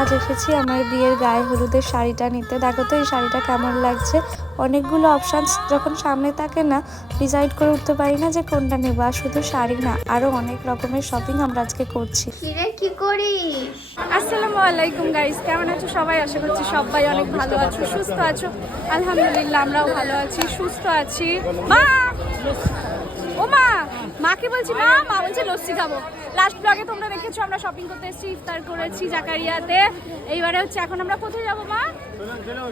আজ এসেছি আমার বিয়ের গায়ে হলুদের শাড়িটা নিতে। দেখো তো এই শাড়িটা কেমন লাগছে? অনেকগুলো অপশানস যখন সামনে থাকে না ডিসাইড করে উঠতে পারি না যে কোনটা নেব। আর শুধু শাড়ি না আরও অনেক রকমের শপিং আমরা আজকে করছি। কিরে কি করিস? আসসালামু আলাইকুম গাইস কেমন আছো সবাই? আশা করছি সবাই অনেক ভালো আছো সুস্থ আছো। আলহামদুলিল্লাহ আমরাও ভালো আছি সুস্থ আছি। মা! ও মা মাকে বলছি মা মা বলছে লস্যি খাব। লাস্ট ব্লগে তোমরা দেখেছ আমরা শপিং করতে এসেছি ইফতার করেছি জাকারিয়াতে। এইবারে হচ্ছে এখন আমরা কোথায় যাব মা?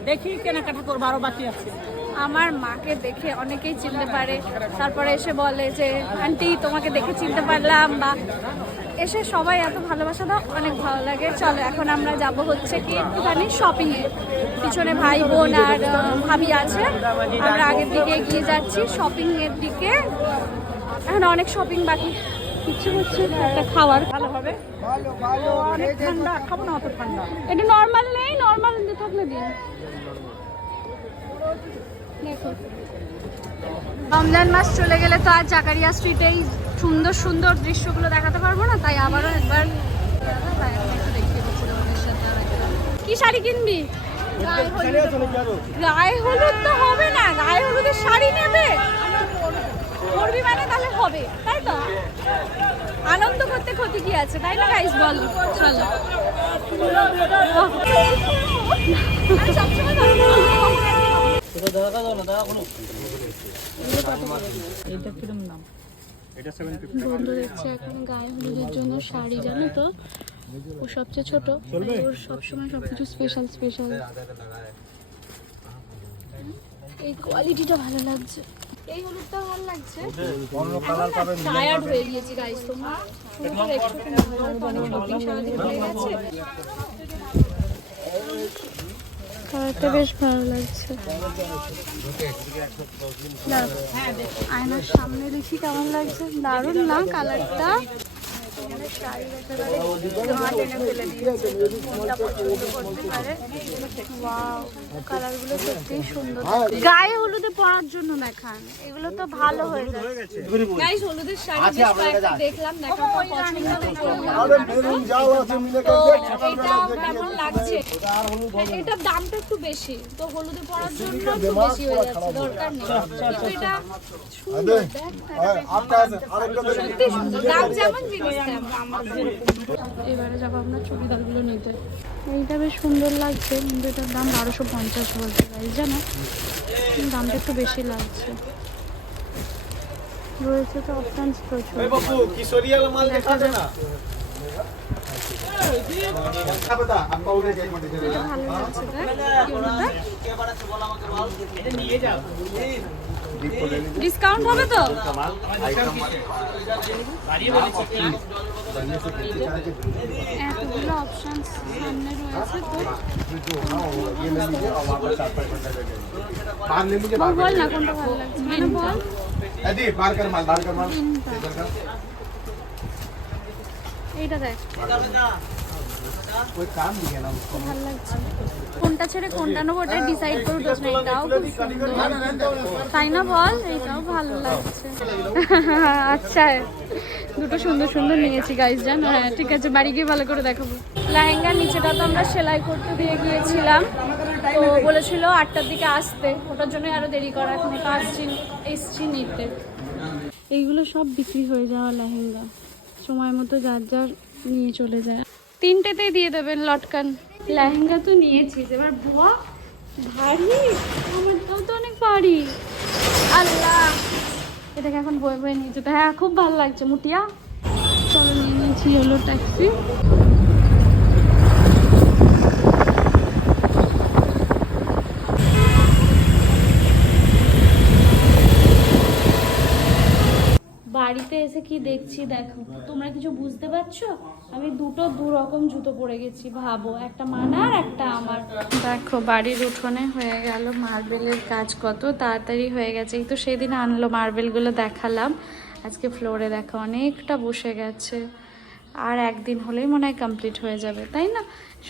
দেখি কেনাকাটা করব আরও বাকি আছে। আমার মাকে দেখে অনেকেই চিনতে পারে। তারপরে এসে বলে যে আন্টি তোমাকে দেখে চিনতে পারলাম বা এসে সবাই এত ভালোবাসা দাও অনেক ভালো লাগে। চলো এখন আমরা যাব হচ্ছে কি একটুখানি শপিংয়ে পিছনে ভাই বোন আর ভাবি আছে। আমরা আগের দিকে এগিয়ে যাচ্ছি শপিং এর দিকে। এখন অনেক শপিং বাকি। কিছু হচ্ছে একটা খাওয়ার। ভালো হবে। ভালো অনেক ঠান্ডা খাব না অত ঠান্ডা। এটা নর্মাল নেই নর্মাল থাকলে দিন রমজান মাস চলে গেলে তো আর জাকারিয়া স্ট্রিটে এই সুন্দর সুন্দর দৃশ্যগুলো দেখাতে পারব না তাই আবারও একবার। কি শাড়ি কিনবি? গায়ে হলুদ তো হবে না গায়ে হলুদের শাড়ি নেবে। তাহলে হবে তাই তো? আনন্দ করতে ক্ষতি কি আছে? তাই না গাইস বল চলো। বন্ধু দেখছে এখন গায়ে হলুদের জন্য শাড়ি জানো তো? ও সবচেয়ে ছোট। তাই ওর সবসময় সবকিছু স্পেশাল স্পেশাল এই কোয়ালিটিটা ভালো লাগছে। এই হলুদটা ভালো লাগছে। টায়ার্ড হয়ে গিয়েছি গাইস তোমরা সুন্দর একটু শপিং সারাদিন হয়ে গেছে কালারটা বেশ ভালো লাগছে। দাঁড়াও। আয়নার সামনে দেখি কেমন লাগছে। দারুণ না কালারটা এখানে শাড়ির একেবারে গা টেনে ফেলে দিয়েছে। কোনটা পছন্দ করতে পারে। কালারগুলো সত্যিই সুন্দর। গায়ে হলুদে পরার জন্য দেখান। এগুলো তো ভালো হয়ে যাচ্ছে গাইস হলুদের শাড়ি বেশ কয়েকটা দেখলাম দেখার পর। পছন্দ তো এটা কেমন লাগছে? এটার দামটা একটু বেশি তো হলুদে পরার জন্য একটু বেশি হয়ে যাচ্ছে দরকার নেই। কিন্তু এটা সুন্দর দেখ সত্যি সুন্দর। দাম যেমন জিনিস তেমন এবারে যাব আমরা চুড়িদারগুলো নিতে। এইটা বেশ সুন্দর লাগছে কিন্তু এটার দাম বারোশো পঞ্চাশ বলছে গাইজ জানো? দামটা একটু বেশি লাগছে। রয়েছে তো অপশানস প্রচুর। দেখা ভালো লাগছে। ডিসকাউন্ট হবে তো? এতগুলো অপশন সামনে রয়েছে তো। বল বল না কোনটা ভালো লাগছে? মানে বল। এইটা দেখ। কোনটা ছেড়ে কোনটা নেব ওটা ডিসাইড করে দোষ না এটাও খুব সুন্দর। তাই না বল? এইটাও ভালো লাগছে। আচ্ছা দুটো সুন্দর সুন্দর নিয়েছি গাইজ জান? হ্যাঁ ঠিক আছে বাড়ি গিয়ে ভালো করে দেখাবো। লেহেঙ্গার নিচেটা তো আমরা সেলাই করতে দিয়ে গিয়েছিলাম। তো বলেছিল আটটার দিকে আসতে ওটার জন্য আরও দেরি করা এখন ওটা আসছি এসছি নিতে। এইগুলো সব বিক্রি হয়ে যাওয়া লেহেঙ্গা। সময় মতো যার যার নিয়ে চলে যায়। তিনটেতেই দিয়ে দেবেন লটকান। লেহেঙ্গা তো নিয়েছিস এবার বুয়া? ভারী? আমারটাও তো অনেক ভারী। আল্লাহ। এটাকে এখন বয়ে বয়ে নিয়ে যেতে হ্যাঁ। খুব ভালো লাগছে মুটিয়া। চলো নিয়ে নিয়েছি হলো ট্যাক্সি বাড়িতে এসে কি দেখছি দেখো। তোমরা কিছু বুঝতে পারছ? আমি দুটো দু রকম জুতো পরে গেছি, ভাবো। একটা মানার, একটা আমার। দেখো, বাড়ির উঠোনে হয়ে গেল মার্বেলের কাজ কত তাড়াতাড়ি হয়ে গেছে। এই তো সেদিন আনলো মার্বেলগুলো দেখালাম। আজকে ফ্লোরে দেখা অনেকটা বসে গেছে। আর একদিন হলেই মনে হয় কমপ্লিট হয়ে যাবে, তাই না?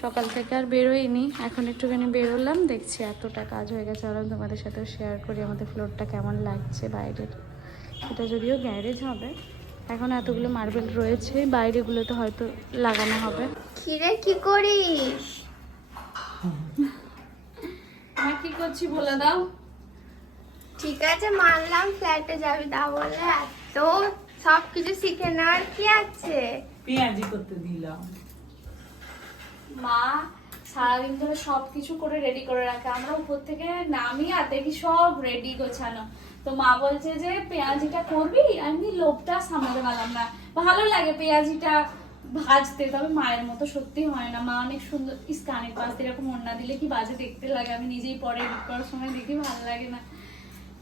সকাল থেকে আর বেরোইনি। এখন একটুখানি বেরোলাম, দেখছি এতটা কাজ হয়ে গেছে। আর তোমাদের সাথে শেয়ার করি, আমাদের ফ্লোরটা কেমন লাগছে বাইরের। এটা যদিও গ্যারেজ হবে। এখন এতগুলো মার্বেল রয়েছে বাইরেগুলোতে হয়তো লাগানো হবে। কিরে কি করিস? মা কি করছি বলে দাও। ঠিক আছে মানলাম ফ্ল্যাটে যাবি তা বলে। এত সব কিছু শিখে নেওয়ার কি আছে? পেঁয়াজি করতে দিলাম। মা সারাদিন ধরে সব কিছু করে রেডি করে রাখে। আমরা উপর থেকে নামি আর দেখি সব রেডি গোছানো। তো মা বলছে যে, পেঁয়াজিটা করবি? আমি লোভটা সামলাতে পারলাম না। ভালো লাগে পেঁয়াজিটা ভাজতে, তবে মায়ের মতো সত্যি হয় না। মা অনেক সুন্দর ইস কানের পাশ এরকম ওড়না দিলে কি বাজে দেখতে লাগে? আমি নিজেই পরে এডিট করার সময় দেখি, ভালো লাগে না।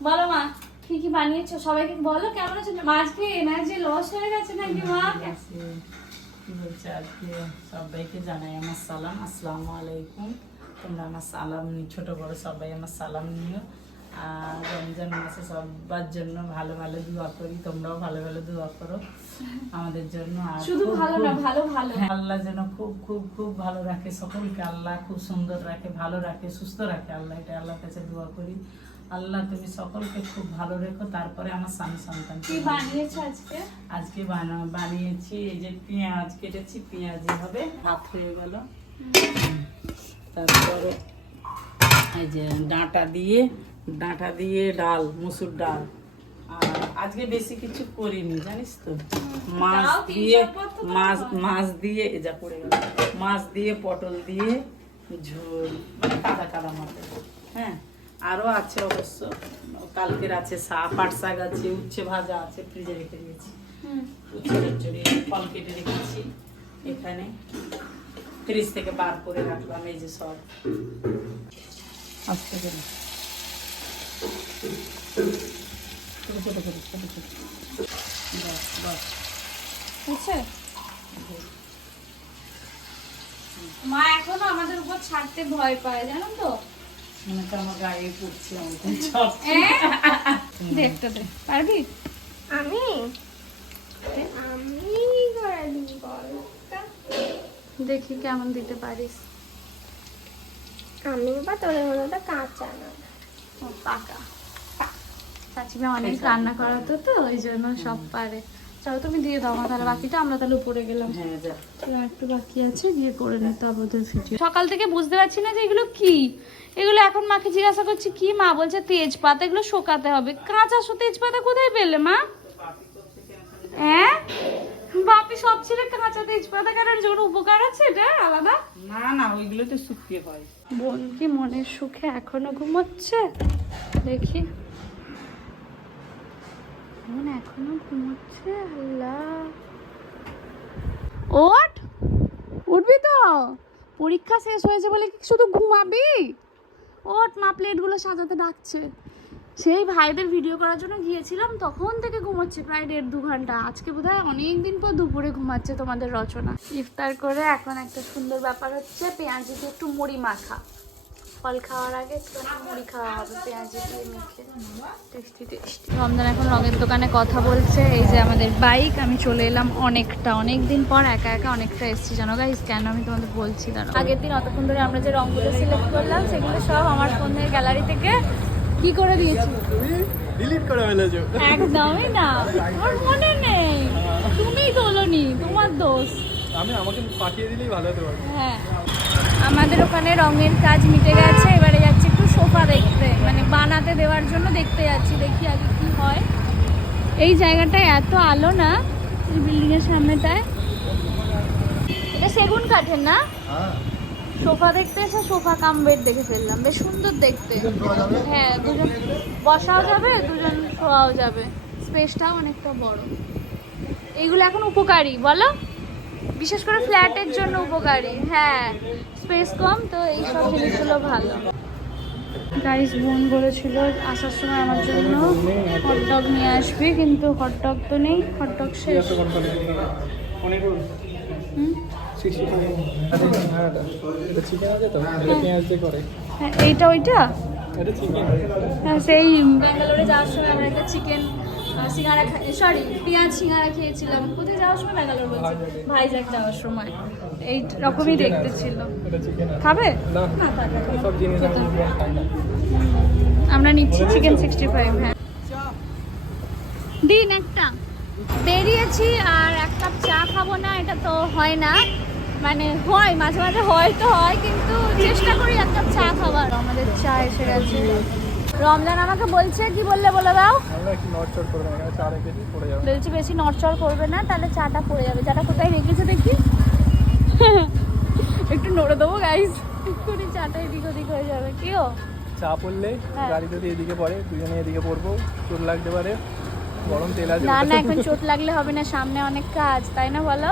বলো মা, কি কি বানিয়েছো? সবাইকে বলো, কেমন আছে? মা, আজকে এনার্জি লস হয়ে গেছে নাকি মা? বলছে আজকে? সবাইকে জানাই আমার সালাম। আসসালামু আলাইকুম। তোমরা আমার সালাম ছোট বড় সবাই আমার সালাম নিও। আর রমজান মাসে সবার জন্য ভালো ভালো দোয়া করি তোমরাও ভালো ভালো দোয়া করো আমাদের জন্য। আর শুধু ভালো না ভালো ভালো। আল্লাহ যেন খুব খুব খুব ভালো রাখে সকলকে আল্লাহ খুব সুন্দর রাখে ভালো রাখে সুস্থ রাখে আল্লাহ এটা আল্লাহর কাছে দোয়া করি। আল্লাহ তুমি সকলকে খুব ভালো রেখো তারপরে আমার স্বামী সন্তান কি বানিয়েছো আজকে? আজকে বানা- বানিয়েছি এই যে পেঁয়াজ কেটেছি পেঁয়াজি হবে ভাত হয়ে গেল। তারপরে এই যে ডাঁটা দিয়ে ডাঁটা দিয়ে ডাল মুসুর ডাল। আর আজকে বেশি কিছু করিনি জানিস তো? মাছ দিয়ে মাছ মাছ দিয়ে এ যা গেল। মাছ দিয়ে পটল দিয়ে ঝোল মানে কাদা কাদা মতো হ্যাঁ আরও আছে অবশ্য। কালকের আছে শাক পাট শাক আছে উচ্ছে ভাজা আছে ফ্রিজে রেখে দিয়েছি। উচ্ছে চচ্চড়ি ফল কেটে রেখেছি। এখানে ফ্রিজ থেকে বার করে রাখলাম এই যে সব। আস্তে করে। ছোটো ছোটো ছোটো ছোটো বাস বাস বুঝছে মা এখনও আমাদের উপর ছাড়তে ভয় পায় জানো তো? মনে হচ্ছে আমার গায়ে পড়ছে দে পারবি? আমি? আমি করে দিই বল দেখি কেমন দিতে পারিস। আমি বা তোদের মতো তো কাঁচা না। পাকা। চাচিমা অনেক রান্না করাতো তো ওই জন্য সব পারে। চলো তুমি দিয়ে দাও তাহলে বাকিটা আমরা তাহলে উপরে গেলাম। হ্যাঁ একটু বাকি আছে দিয়ে করে নিতে হবে ওদের ভিডিও। সকাল থেকে বুঝতে পারছি না যে এগুলো কি। এগুলো এখন মাকে জিজ্ঞাসা করছি কি মা? বলছে তেজপাতা এগুলো শোকাতে হবে। কাঁচা তেজপাতা কোথায় পেলে মা? হ্যাঁ? বাপি সব ছেলে কাঁচা তেজপাতা কাটার জন্য উপকার আছে? এটা আলাদা? না না ওইগুলো তো শুকিয়ে হয়। বোন কি মনের সুখে এখনও ঘুমোচ্ছে? দেখি। বোন এখনও ঘুমোচ্ছে? আল্লাহ। ওঠ! উঠবি তো! পরীক্ষা শেষ হয়েছে বলে কি শুধু ঘুমাবি? ওঠ মা প্লেটগুলো সাজাতে ডাকছে। সেই ভাইদের ভিডিও করার জন্য গিয়েছিলাম, তখন থেকে ঘুমোচ্ছে প্রায় দেড় দু ঘণ্টা। আজকে বোধহয় অনেক দিন পর দুপুরে ঘুমাচ্ছে তোমাদের রচনা। ইফতার করে এখন একটা সুন্দর ব্যাপার হচ্ছে পেঁয়াজি দিয়ে একটু মুড়ি মাখা। ফল খাওয়ার আগে একটু মুড়ি খাওয়া হবে, পেঁয়াজি দিয়ে মেখে। Tasty tasty. রমজান এখন রঙের দোকানে কথা বলছে, এই যে আমাদের বাইক, আমি চলে এলাম অনেকটা। অনেক দিন পর একা একা অনেকটা এসেছি। জানো গাইস কেন আমি তোমাদের বলছি? দাঁড়ো আগের দিন অতক্ষণ ধরে আমরা যে রঙগুলো সিলেক্ট করলাম, সেগুলো সব আমার ফোনের গ্যালারি থেকে কি করে দিয়েছি? ডিলিট করে ফেলেছো। একদমই না। আমার মনে নেই। তুমিই তোলনি তোমার দোষ। আমি আমাকে পাঠিয়ে দিলেই ভালো হতে। হ্যাঁ। আমাদের ওখানে রঙের কাজ মিটে গেছে। এবারে যাচ্ছি একটু সোফা দেখতে। মানে বানাতে দেওয়ার জন্য দেখতে যাচ্ছি। দেখি আগে কি হয়। এই জায়গাটায় এত আলো না বিল্ডিং এর সামনেটায়। এটা সেগুন কাঠের না? হ্যাঁ। সোফা দেখতে এসে সোফা কাম বেড দেখে ফেললাম। বেশ সুন্দর দেখতে। হ্যাঁ দুজন বসাও যাবে দুজন শোয়াও যাবে। স্পেসটাও অনেকটা বড়। এইগুলো এখন উপকারী বলো? বিশেষ করে ফ্ল্যাটের জন্য উপকারী। হ্যাঁ স্পেস কম তো এইসব জিনিসগুলো ভালো। গাইস বোন বলেছিল আসার সময় আমার জন্য হটডগ নিয়ে আসবি কিন্তু হটডগ তো নেই হটডগ শেষ। অনেক হুম? এইটা ওইটা? হ্যাঁ সেই ব্যাঙ্গালোরে যাওয়ার সময় আমরা একটা চিকেন সিঙ্গারা সরি পেঁয়াজ সিঙ্গারা খেয়েছিলাম। কোথায় যাওয়ার সময় ব্যাঙ্গালোর বলছি? ভাইজাগ যাওয়ার সময়। এই রকমই দেখতে ছিল। খাবে? আমরা নিচ্ছি চিকেন সিক্সটি ফাইভ হ্যাঁ। দিন একটা। বেরিয়েছি আর এক কাপ চা খাব না এটা তো হয় না। মানে হয় মাঝে মাঝে হয় তো হয় কিন্তু চেষ্টা করি এক কাপ চা খাবার। আমাদের চা এসে গেছে। রমজান আমাকে বলছে কি বললে বলে দাও? বলছি বেশি নড়চড় করবে না তাহলে চাটা পড়ে যাবে। চাটা কোথায় রেখেছে দেখি? একটু নড়ে দেবো গাইস এক্ষুনি চাটা এদিক ওদিক হয়ে যাবে। কিও চা পড়লে হ্যাঁ। গাড়ি যদি এদিকে পড়ে দুজনে এদিকে পড়ব। চোট লাগতে পারে গরম তেল আছে। না না এখন চোট লাগলে হবে না সামনে অনেক কাজ তাই না বলো?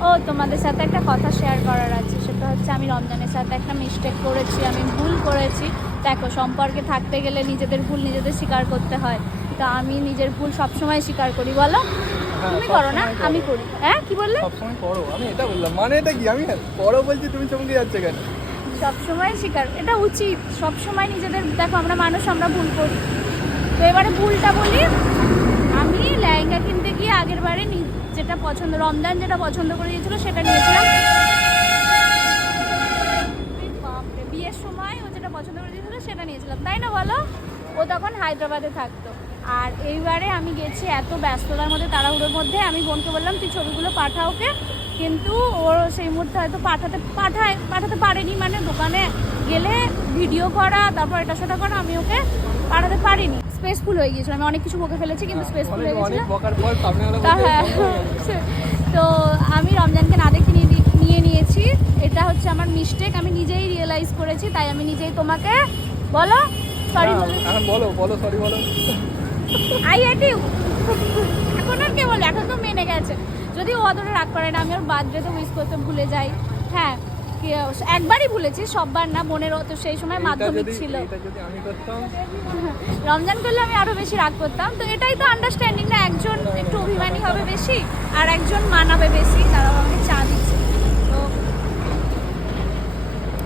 ও তোমাদের সাথে একটা কথা শেয়ার করার আছে সেটা হচ্ছে আমি রমজানের সাথে একটা মিস্টেক করেছি আমি ভুল করেছি। দেখো সম্পর্কে থাকতে গেলে নিজেদের ভুল নিজেদের স্বীকার করতে হয়। তো আমি নিজের ভুল সবসময় স্বীকার করি বলো? হ্যাঁ, তুমি করো না আমি করি। হ্যাঁ কি বললে? সবসময় করো আমি এটা বললাম। মানে এটা কি? আমি করো বলছি তুমি চমকে যাচ্ছে কেন? সবসময় স্বীকার এটা উচিত। সবসময় নিজেদের দেখো আমরা মানুষ আমরা ভুল করি। তো এবারে ভুলটা বলি আমি লেহেঙ্গা কিনতে গিয়ে আগের বারে নি- যেটা পছন্দ, রমজান যেটা পছন্দ করে দিয়েছিল সেটা নিয়েছিলাম। বিয়ের সময় ও যেটা পছন্দ করে দিয়েছিল সেটা নিয়েছিলাম। তাই না বলো? ও তখন হায়দ্রাবাদে থাকতো। আর এইবারে আমি গেছি এত ব্যস্ততার মধ্যে, তাড়াহুড়োর মধ্যে। আমি বোনকে বললাম, তুই ছবিগুলো পাঠা ওকে। কিন্তু ওর সেই মুহূর্তে হয়তো পাঠাতে, পাঠায়, পাঠাতে পারেনি। মানে দোকানে গেলে ভিডিও করা, তারপর এটা সেটা করা, আমি ওকে পাঠাতে পারিনি। স্পেসফুল হয়ে গিয়েছিল। আমি অনেক কিছু বকে ফেলেছি কিন্তু স্পেসফুল অনেক হয়ে গেছিল হ্যাঁ তো আমি রমজানকে না দেখে নিয়ে নিয়ে নিয়েছি। এটা হচ্ছে আমার মিস্টেক আমি নিজেই রিয়েলাইজ করেছি তাই আমি নিজেই তোমাকে বলো সরি বলো বলো সরি বলো। আই হেট ইউ এখন আর কে বলে এখন তো মেনে গেছে। যদি ও অতটা রাগ করে না আমি ওর বার্থডেতে উইশ করতে ভুলে যাই। হ্যাঁ একবারই ভুলেছি সববার না বোনের তো সেই সময় মাধ্যমিক ছিল। রমজান করলে আমি আরও বেশি রাগ করতাম। তো এটাই তো আন্ডারস্ট্যান্ডিং না একজন একটু অভিমানী হবে বেশি আর একজন মানাবে বেশি তারা আমাকে চা দিচ্ছে। তো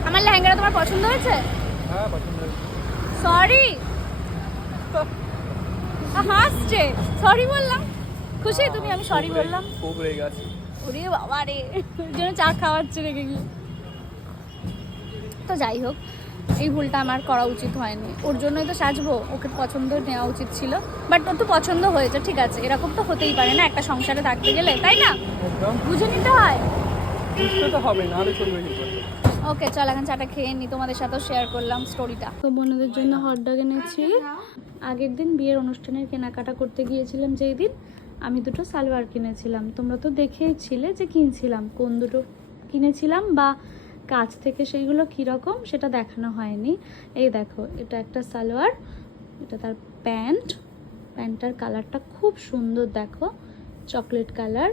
আমার লেহেঙ্গাটা তোমার পছন্দ হয়েছে? হ্যাঁ। সরি হাসছে। সরি বললাম। খুশি? তুমি আমি সরি বললাম। খুব রেগে আছে। ওরে বাবা রে জন্য চা খাওয়াচ্ছে রেখে গিয়ে তো যাই হোক এই ভুলটা আমার করা উচিত হয়নি। ওর জন্যই তো সাজবো ওকে পছন্দ নেওয়া উচিত ছিল। বাট ওর তো পছন্দ হয়েছে ঠিক আছে এরকম তো হতেই পারে না একটা সংসারে থাকতে গেলে তাই না? বুঝে নিতে হয়। হবে ওকে চল এখন চাটা খেয়ে নি তোমাদের সাথেও শেয়ার করলাম স্টোরিটা তো বোনদের জন্য হটডগ এনেছি। আগের দিন বিয়ের অনুষ্ঠানের কেনাকাটা করতে গিয়েছিলাম যেই দিন আমি দুটো সালোয়ার কিনেছিলাম। তোমরা তো দেখেই ছিলে যে কিনছিলাম। কোন দুটো কিনেছিলাম বা কাছ থেকে সেইগুলো কীরকম সেটা দেখানো হয়নি। এই দেখো, এটা একটা সালোয়ার, এটা তার প্যান্ট। প্যান্টটার কালারটা খুব সুন্দর দেখো, চকলেট কালার।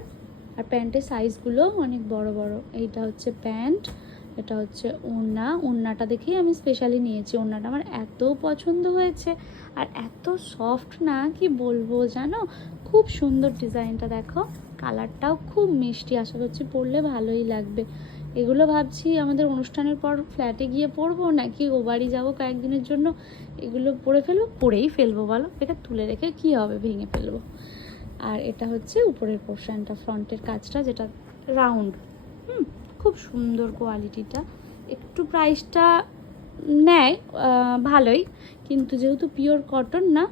আর প্যান্টের সাইজগুলো অনেক বড় বড়। এইটা হচ্ছে প্যান্ট, এটা হচ্ছে ওড়না। ওড়নাটা দেখেই আমি স্পেশালি নিয়েছি। ওড়নাটা আমার এত পছন্দ হয়েছে। আর এত সফট না, কি বলব জানো? খুব সুন্দর ডিজাইনটা দেখো। কালারটাও খুব মিষ্টি। আশা করছি পরলে ভালোই লাগবে। এগুলো ভাবছি আমাদের অনুষ্ঠানের পর ফ্ল্যাটে গিয়ে পরবো নাকি ও বাড়ি যাব কয়েকদিনের জন্য? এগুলো পরে ফেলব পরেই ফেলব বলো। এটা তুলে রেখে কি হবে, ভেঙে ফেলব। আর এটা হচ্ছে উপরের পোর্শনটা ফ্রন্টের কাজটা যেটা রাউন্ড হুম, খুব সুন্দর কোয়ালিটিটা একটু প্রাইসটা নেয় ভালোই। কিন্তু যেহেতু পিওর কটন না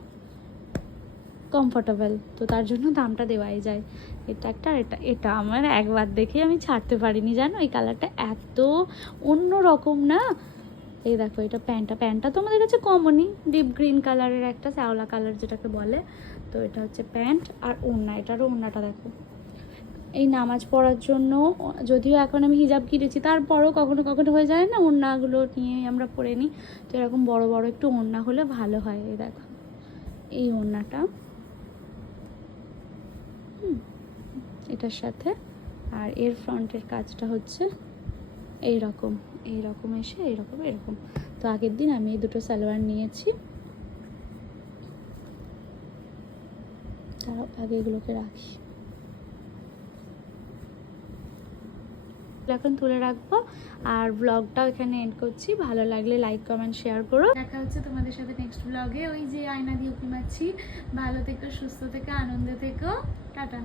কমফোর্টেবল তো তার জন্য দামটা দেওয়াই যায়। এটা একটা এটা এটা আমার একবার দেখে আমি ছাড়তে পারিনি জানো? এই কালারটা এত অন্য রকম না? এই দেখো এটা প্যান্টটা প্যান্টটা তো আমাদের কাছে কমনই ডিপ গ্রিন কালারের একটা শ্যাওলা কালার যেটাকে বলে। তো এটা হচ্ছে প্যান্ট আর ওড়না এটারও ওড়নাটা দেখো। এই নামাজ পড়ার জন্য যদিও এখন আমি হিজাব কিনেছি তারপরও কখনো কখনো হয়ে যায় না ওড়নাগুলো নিয়ে আমরা পরে নিই। তো এরকম বড় বড় একটু ওড়না হলে ভালো হয় এই দেখো। এই ওড়নাটা। হুম, এটার সাথে। আর এর ফ্রন্টের কাজটা হচ্ছে এই রকম এই রকম এসে এরকম এরকম তো আগের দিন আমি এই দুটো সালোয়ার নিয়েছি। তারাও আগে এগুলোকে রাখি। এখন তুলে রাখব। আর ব্লগটাও এখানে এন্ড করছি। ভালো লাগলে লাইক কমেন্ট শেয়ার করো। দেখা হচ্ছে তোমাদের সাথে নেক্সট ব্লগে ওই যে আয়না দিয়ে উঁকি মারছি ভালো থেকো, সুস্থ থেকো, আনন্দ থেকো। টাটা।